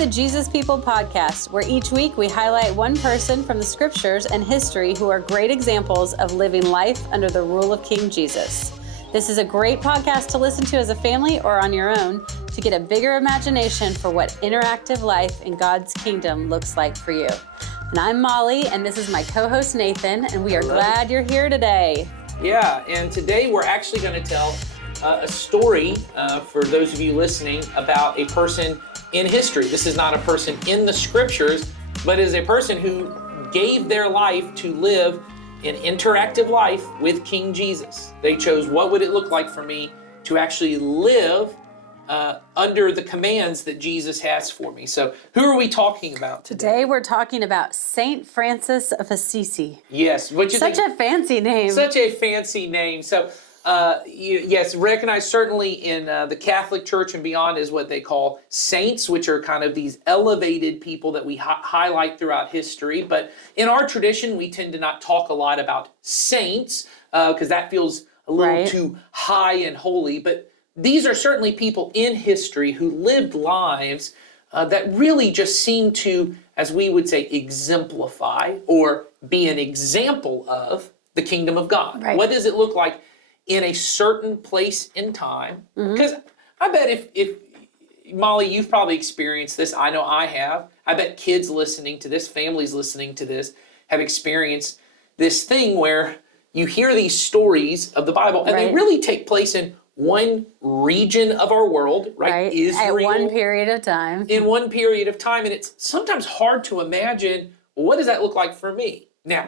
the Jesus People podcast, where each week we highlight one person from the scriptures and history who are great examples of living life under the rule of King Jesus. This is a great podcast to listen to as a family or on your own to get a bigger imagination for what interactive life in God's kingdom looks like for you. And I'm Molly, and this is my co-host Nathan, and we are glad you're here today. Yeah, and today we're actually going to tell a story for those of you listening about a person in history. This is not a person in the scriptures, but is a person who gave their life to live an interactive life with King Jesus. They chose, what would it look like for me to actually live under the commands that Jesus has for me? So who are we talking about today? Today we're talking about Saint Francis of Assisi. Yes. Such a fancy name. Such a fancy name. So yes, recognized certainly in the Catholic Church and beyond is what they call saints, which are kind of these elevated people that we highlight throughout history. But in our tradition, we tend to not talk a lot about saints because that feels a little too high and holy. But these are certainly people in history who lived lives that really just seem to, as we would say, exemplify or be an example of the kingdom of God. Right. What does it look like in a certain place in time? Because I bet if Molly, you've probably experienced this. I know I have. I bet kids listening to this, families listening to this, have experienced this thing where you hear these stories of the Bible and they really take place in one region of our world, right? Israel. At one period of time. In one period of time. And it's sometimes hard to imagine, well, what does that look like for me? Now,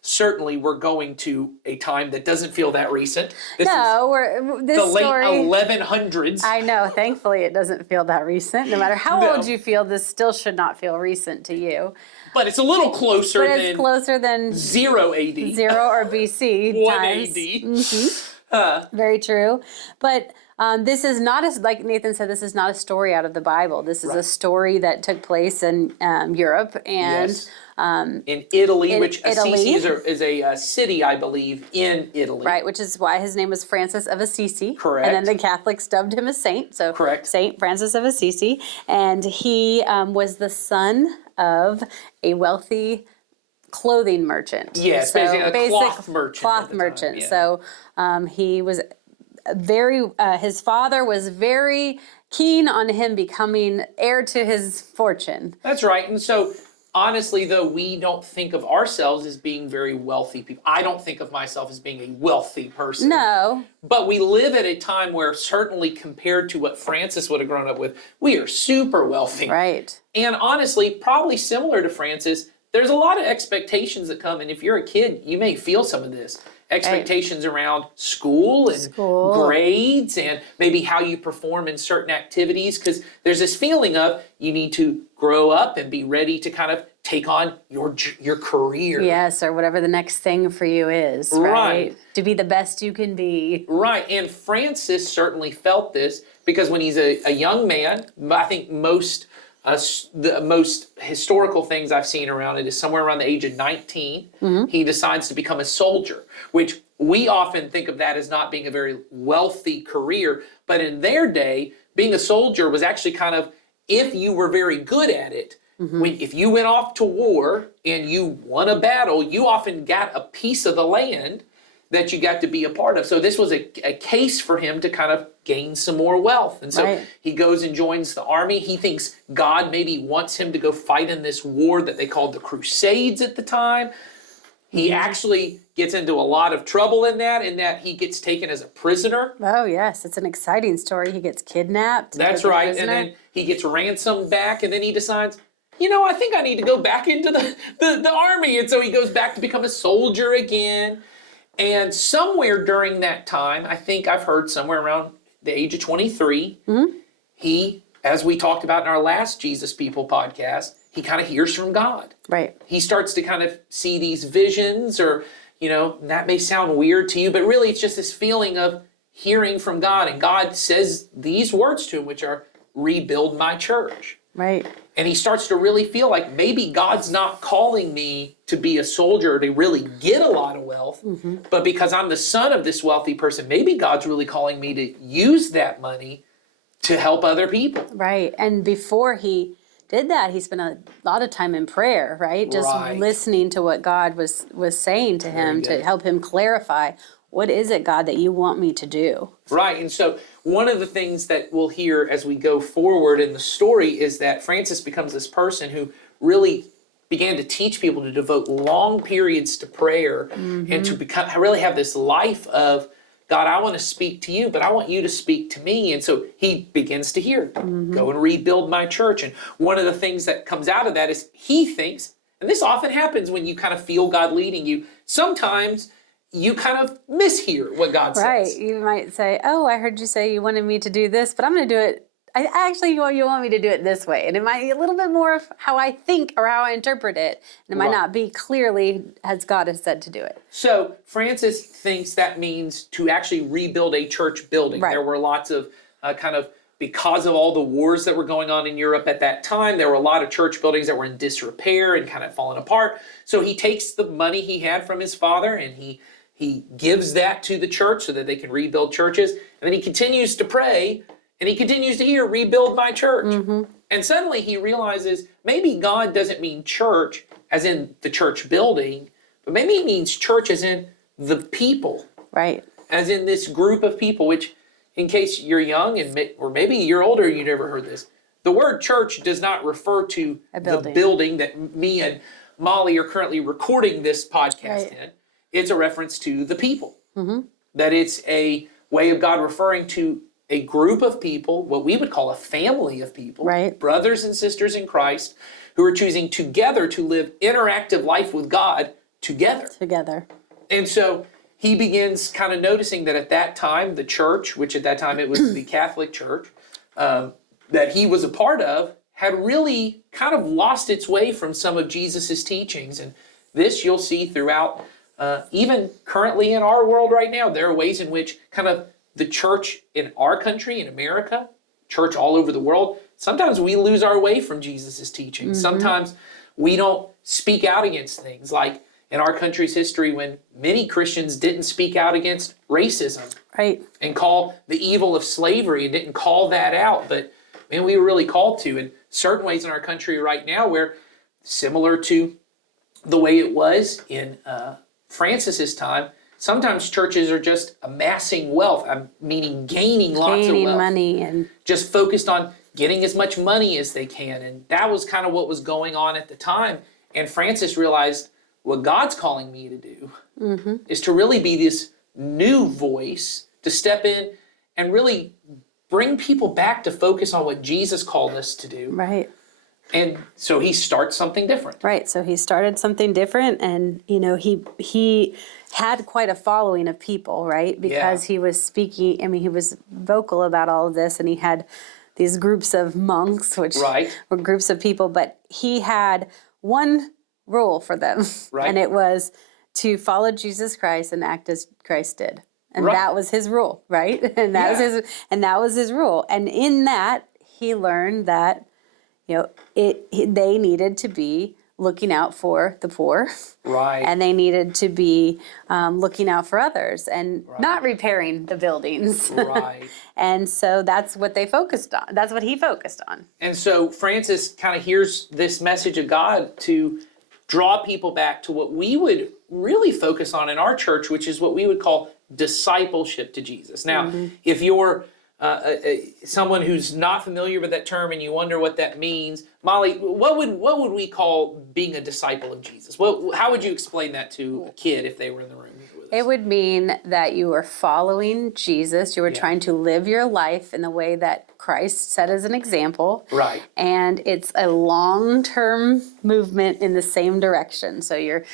certainly we're going to a time that doesn't feel that recent. This is late 1100s. I know. Thankfully, it doesn't feel that recent. No matter how old you feel, this still should not feel recent to you. But it's a little closer than 0 AD. 0 or BC 1 times. AD. Very true. But this is not, like Nathan said, this is not a story out of the Bible. This is a story that took place in Europe and in Italy, which Assisi is a city, I believe, in Italy. Right, which is why his name was Francis of Assisi. Correct. And then the Catholics dubbed him a saint. So correct. Saint Francis of Assisi. And he was the son of a wealthy clothing merchant. Yes, so basically a cloth merchant. Cloth merchant. Yeah. So he was his father was very keen on him becoming heir to his fortune. That's right. And so honestly, though, we don't think of ourselves as being very wealthy people. I don't think of myself as being a wealthy person. No. But we live at a time where certainly compared to what Francis would have grown up with, we are super wealthy. Right. And honestly, probably similar to Francis, there's a lot of expectations that come. And if you're a kid, you may feel some of this. Expectations around school and grades and maybe how you perform in certain activities, because there's this feeling of you need to grow up and be ready to kind of take on your career. Yes, or whatever the next thing for you is, right? To be the best you can be. Right, and Francis certainly felt this because when he's a young man, I think the most historical things I've seen around it is somewhere around the age of 19, he decides to become a soldier, which we often think of that as not being a very wealthy career. But in their day, being a soldier was actually kind of, if you were very good at it, if you went off to war and you won a battle, you often got a piece of the land that you got to be a part of. So this was a case for him to kind of gain some more wealth. And so he goes and joins the army. He thinks God maybe wants him to go fight in this war that they called the Crusades at the time. He actually gets into a lot of trouble in that he gets taken as a prisoner. Oh, yes. It's an exciting story. He gets kidnapped. That's right. And then he gets ransomed back, and then he decides, I think I need to go back into the army. And so he goes back to become a soldier again. And somewhere during that time, I think I've heard somewhere around the age of 23, he, as we talked about in our last Jesus People podcast, he kind of hears from God. Right. He starts to kind of see these visions or, that may sound weird to you, but really it's just this feeling of hearing from God. And God says these words to him, which are, rebuild my church. Right. And he starts to really feel like maybe God's not calling me to be a soldier to really get a lot of wealth, but because I'm the son of this wealthy person, maybe God's really calling me to use that money to help other people. Right. And before he did that, he spent a lot of time in prayer, right? Just listening to what God was saying to him to help him clarify, what is it, God, that you want me to do? Right. And so one of the things that we'll hear as we go forward in the story is that Francis becomes this person who really began to teach people to devote long periods to prayer and to really have this life of, God, I want to speak to you, but I want you to speak to me. And so he begins to hear, go and rebuild my church. And one of the things that comes out of that is he thinks, and this often happens when you kind of feel God leading you, sometimes you kind of mishear what God says. Right. You might say, oh, I heard you say you wanted me to do this, but I'm going to do it. You want me to do it this way. And it might be a little bit more of how I think or how I interpret it. And it might not be clearly as God has said to do it. So Francis thinks that means to actually rebuild a church building. Right. There were lots of because of all the wars that were going on in Europe at that time, there were a lot of church buildings that were in disrepair and kind of falling apart. So he takes the money he had from his father and he gives that to the church so that they can rebuild churches. And then he continues to pray and he continues to hear, rebuild my church. And suddenly he realizes maybe God doesn't mean church as in the church building, but maybe he means church as in the people. Right. As in this group of people, which in case you're young or maybe you're older and you've never heard this, the word church does not refer to the building that me and Molly are currently recording this podcast in. It's a reference to the people. That it's a way of God referring to a group of people, what we would call a family of people, brothers and sisters in Christ, who are choosing together to live interactive life with God together. And so he begins kind of noticing that at that time, the church, which at that time it was the Catholic Church, that he was a part of, had really kind of lost its way from some of Jesus's teachings. And this you'll see throughout, even currently in our world right now, there are ways in which kind of the church in our country, in America, church all over the world, sometimes we lose our way from Jesus's teachings. Sometimes we don't speak out against things, like in our country's history when many Christians didn't speak out against racism and call the evil of slavery and didn't call that out. But man, we were really called to in certain ways in our country right now where similar to the way it was in Francis's time, sometimes churches are just amassing wealth, meaning gaining lots of wealth. Money and just focused on getting as much money as they can. And that was kind of what was going on at the time. And Francis realized what God's calling me to do is to really be this new voice, to step in and really bring people back to focus on what Jesus called us to do. Right. And so he starts something different. Right. So he started something different, and he had quite a following of people, right? Because he was speaking. I mean, he was vocal about all of this, and he had these groups of monks, which were groups of people. But he had one rule for them, and it was to follow Jesus Christ and act as Christ did, and that was his rule, right? And that was his rule. And in that, he learned that they needed to be looking out for the poor, and they needed to be looking out for others, and not repairing the buildings, and so that's what they focused on. That's what he focused on. And so Francis kind of hears this message of God to draw people back to what we would really focus on in our church, which is what we would call discipleship to Jesus. Now, if you're someone who's not familiar with that term and you wonder what that means, Molly, what would we call being a disciple of Jesus? How would you explain that to a kid if they were in the room with us? It would mean that you were following Jesus. You were trying to live your life in the way that Christ set as an example. Right. And it's a long-term movement in the same direction. So you're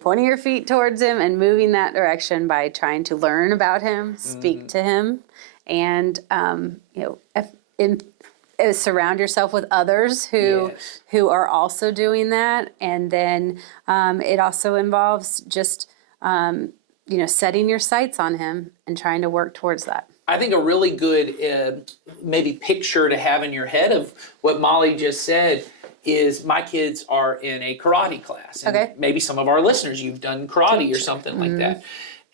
pointing your feet towards him and moving that direction by trying to learn about him, speak to him, and surround yourself with others who are also doing that. And then it also involves just setting your sights on him and trying to work towards that. I think a really good maybe picture to have in your head of what Molly just said is my kids are in a karate class. And maybe some of our listeners, you've done karate or something like that.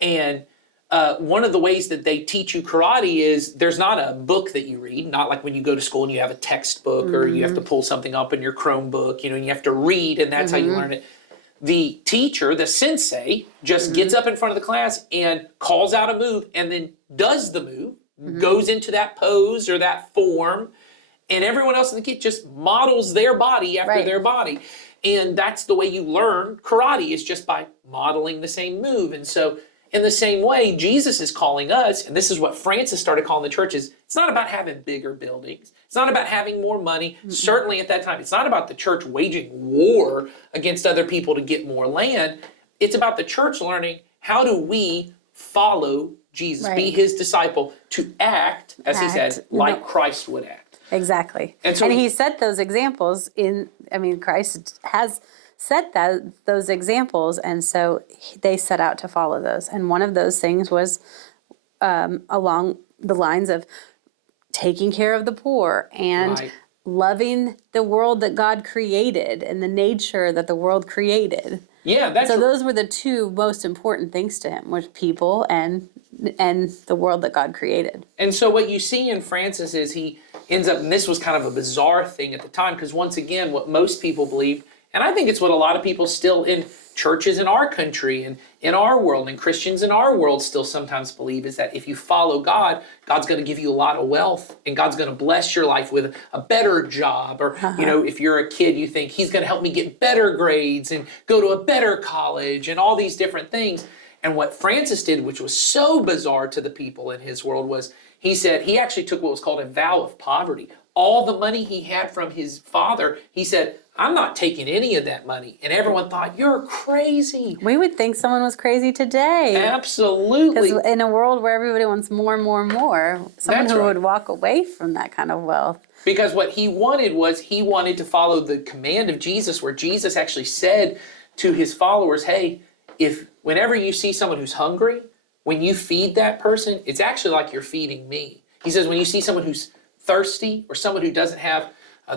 And one of the ways that they teach you karate is there's not a book that you read, not like when you go to school and you have a textbook or you have to pull something up in your Chromebook, and you have to read and that's how you learn it. The teacher, the sensei, just gets up in front of the class and calls out a move and then does the move, goes into that pose or that form, and everyone else in the kit just models their body after their body. And that's the way you learn karate, is just by modeling the same move. And so in the same way, Jesus is calling us, and this is what Francis started calling the churches, it's not about having bigger buildings. It's not about having more money. Certainly at that time, it's not about the church waging war against other people to get more land. It's about the church learning, how do we follow Jesus, be his disciple, to act, as he says, like Christ would act. Exactly. And he set those examples Christ has set those examples, and so they set out to follow those. And one of those things was along the lines of taking care of the poor and loving the world that God created and the nature that the world created. Yeah, that's so those were the two most important things to him, was people and the world that God created. And so what you see in Francis is he ends up, and this was kind of a bizarre thing at the time, because once again, what most people believed, and I think it's what a lot of people still in churches in our country and in our world and Christians in our world still sometimes believe, is that if you follow God, God's going to give you a lot of wealth and God's going to bless your life with a better job. Or, if you're a kid, you think he's going to help me get better grades and go to a better college and all these different things. And what Francis did, which was so bizarre to the people in his world, was he said he actually took what was called a vow of poverty. All the money he had from his father, he said, I'm not taking any of that money. And everyone thought, you're crazy. We would think someone was crazy today. Absolutely. Because in a world where everybody wants more and more and more, someone who would walk away from that kind of wealth. Because what he wanted was, he wanted to follow the command of Jesus, where Jesus actually said to his followers, hey, whenever you see someone who's hungry, when you feed that person, it's actually like you're feeding me. He says, when you see someone who's thirsty or someone who doesn't have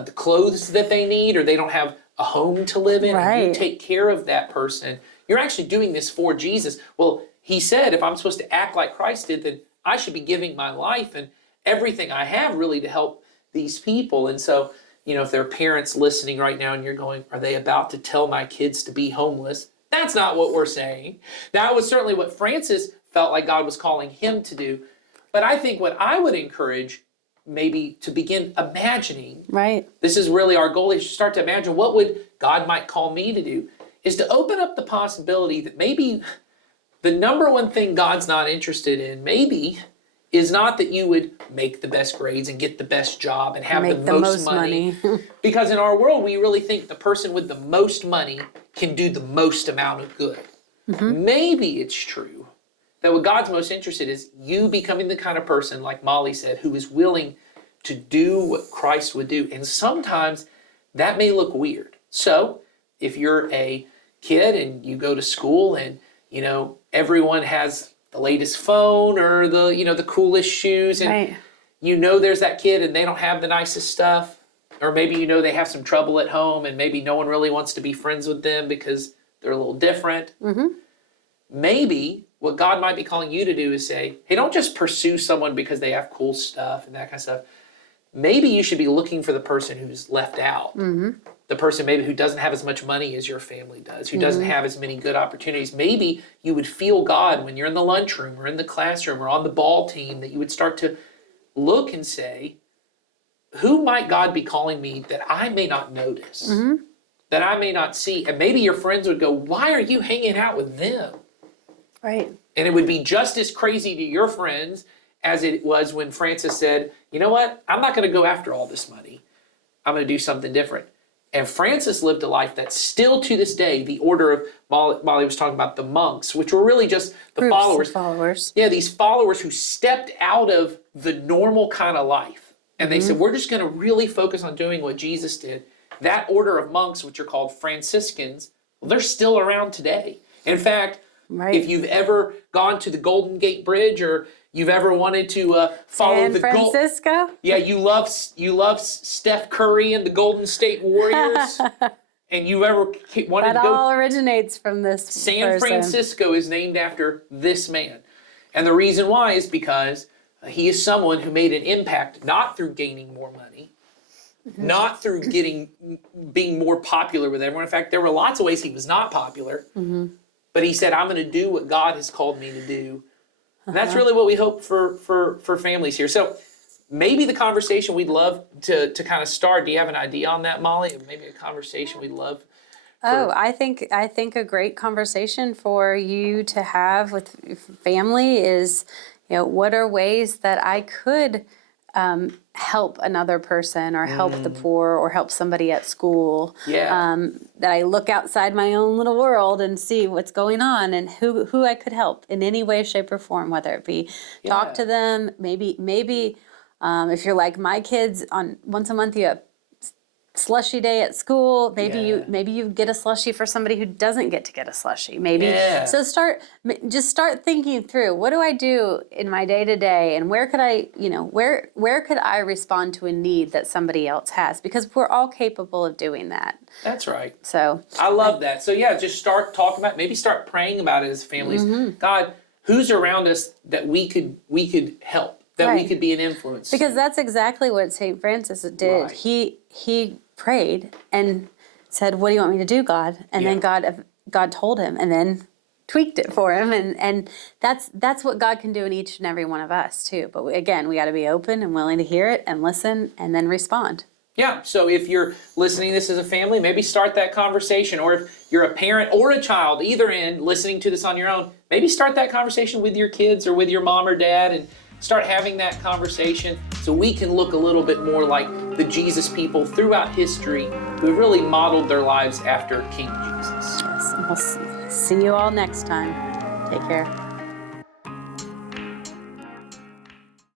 the clothes that they need, or they don't have a home to live in, and you take care of that person, you're actually doing this for Jesus. Well, he said, if I'm supposed to act like Christ did, then I should be giving my life and everything I have really to help these people. And so, if there are parents listening right now and you're going, are they about to tell my kids to be homeless? That's not what we're saying. That was certainly what Francis felt like God was calling him to do. But I think what I would encourage maybe to begin imagining, this is really our goal, is to start to imagine what would God might call me to do, is to open up the possibility that maybe the number one thing God's not interested in maybe is not that you would make the best grades and get the best job and have the most money. Because in our world, we really think the person with the most money can do the most amount of good. Maybe it's true that what God's most interested in is you becoming the kind of person, like Molly said, who is willing to do what Christ would do. And sometimes that may look weird. So if you're a kid and you go to school and, everyone has the latest phone or the coolest shoes, and there's that kid and they don't have the nicest stuff, or maybe they have some trouble at home and maybe no one really wants to be friends with them because they're a little different. Maybe what God might be calling you to do is say, hey, don't just pursue someone because they have cool stuff and that kind of stuff. Maybe you should be looking for the person who's left out. The person maybe who doesn't have as much money as your family does, who doesn't have as many good opportunities. Maybe you would feel God when you're in the lunchroom or in the classroom or on the ball team, that you would start to look and say, who might God be calling me that I may not notice, that I may not see? And maybe your friends would go, why are you hanging out with them? And it would be just as crazy to your friends as it was when Francis said, you know what? I'm not going to go after all this money. I'm going to do something different. And Francis lived a life that still to this day, the order of, Molly was talking about the monks, which were really just the followers. Yeah, these followers who stepped out of the normal kind of life. And they said, we're just going to really focus on doing what Jesus did. That order of monks, which are called Franciscans, well, they're still around today. In fact, if you've ever gone to the Golden Gate Bridge, or you've ever wanted to follow San Francisco? You love Steph Curry and the Golden State Warriors, and you ever wanted that to go? All originates from this San Francisco is named after this man. And the reason why is because he is someone who made an impact not through gaining more money, not through being more popular with everyone. In fact, there were lots of ways he was not popular. But he said, I'm going to do what God has called me to do. And that's really what we hope for families here. So maybe the conversation we'd love to kind of start. Do you have an idea on that, Molly? Maybe a conversation we'd love. I think a great conversation for you to have with family is, what are ways that I could help another person or help the poor or help somebody at school. That I look outside my own little world and see what's going on and who I could help in any way, shape, or form, whether it be talk to them, maybe if you're like my kids, on once a month you have slushy day at school. Maybe you get a slushie for somebody who doesn't get to get a slushie. So start thinking through, what do I do in my day to day, and where could I where could I respond to a need that somebody else has, because we're all capable of doing that. That's right. So I love that. So just start talking about, maybe start praying about it as families. God, who's around us that we could help, that we could be an influence. Because that's exactly what St. Francis did. Right. He prayed and said, what do you want me to do, God? And then God told him, and then tweaked it for him. And that's what God can do in each and every one of us too. But we got to be open and willing to hear it and listen and then respond. Yeah, so if you're listening to this as a family, maybe start that conversation. Or if you're a parent or a child, either end, listening to this on your own, maybe start that conversation with your kids or with your mom or dad, and start having that conversation so we can look a little bit more like the Jesus people throughout history who have really modeled their lives after King Jesus. Yes, we'll see you all next time. Take care.